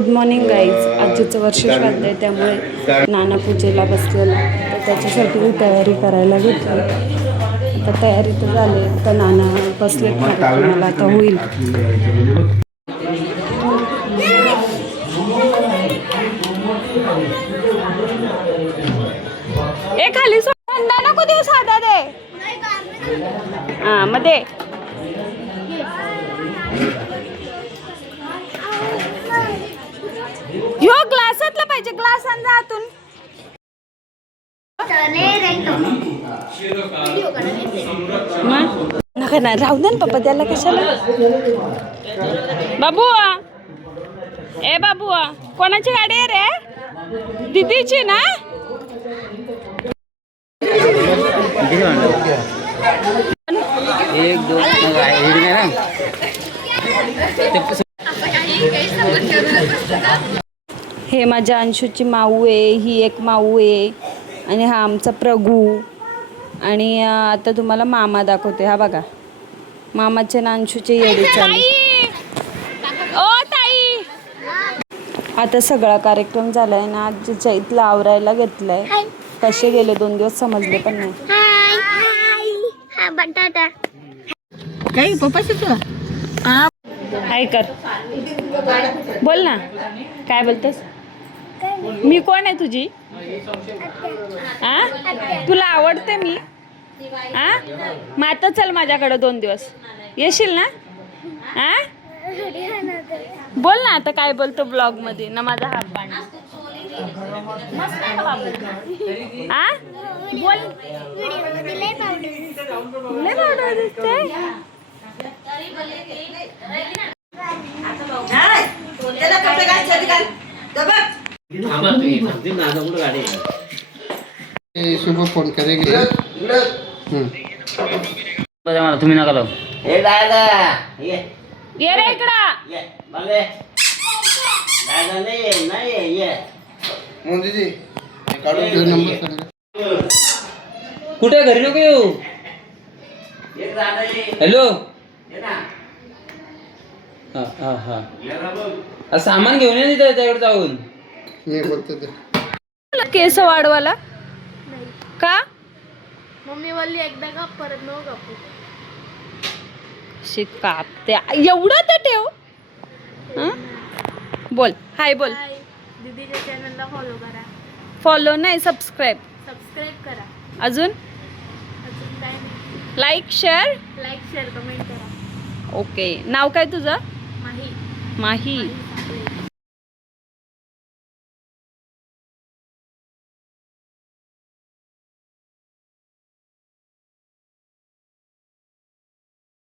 Good morning guys. आजीचं वर्ष श्राद्ध आहे त्यामुळे नाना पूजेला बसलेला, तर त्याच्यासाठी तयारी करायला घेतली. आता तयारी तर झाली, तर नाना बसले मला आता होईल. ए खाली सोडा नको देऊ, साधा दे. हां मग दे. ह्यो ग्लासातला पाहिजे, ग्लास आण जा आतून. नका ना, राहू दे ना पप्पा, त्याला कशाला. बाबू ए बाबू, कोणाची गाडी आहे रे? दीदीची ना. एक दोन हे माझ्या अंशूची माऊ आहे, ही एक माऊ आहे, आणि हा आमचा प्रभू. आणि आता तुम्हाला मामा दाखवते. हा बघा, मामाचे ना अंशूचे येडे चालू. ओ ताई, आता सगळा कार्यक्रम झालाय ना, आजीच्या इथला आवरायला घेतलाय. कसे गेले 2 दिवस समजले पण नाही. बटाटा काही पप्पा शिकला. हाय कर, बोल ना, काय बोलतेस? मी कोण आहे तुझी? तुला आवडते मी? मग आता चल माझ्याकडे 2 दिवस येशील ना? बोल ना आता, काय बोलतो ब्लॉग मध्ये ना. माझा हात बांध. मस्त आहे का बाबू? बोल. लय पावडर दिसते. शुभ फोन करेंगे. तुम्ही नका लावू. ये रे इकडं. मोदी जी काढून घेऊ नंबर सांगा. कुठे? घरी नको येऊ. हॅलो. हा हा हा, सामान घेऊन ये त्याच्याकडे जाऊन. मी बोलतो ते केस वाढवाला का? मम्मी बोलली एकदा का परत नको कापू. कापते एवढं तर ठेव. बोल हाय बोल. दीदीच्या चॅनलला फॉलो करा. फॉलो नाही, सबस्क्राईब करा. अजून अजून काय नाही. लाईक शेअर कमेंट करा. ओके. नाव काय तुझं? माही. माही. सापळे.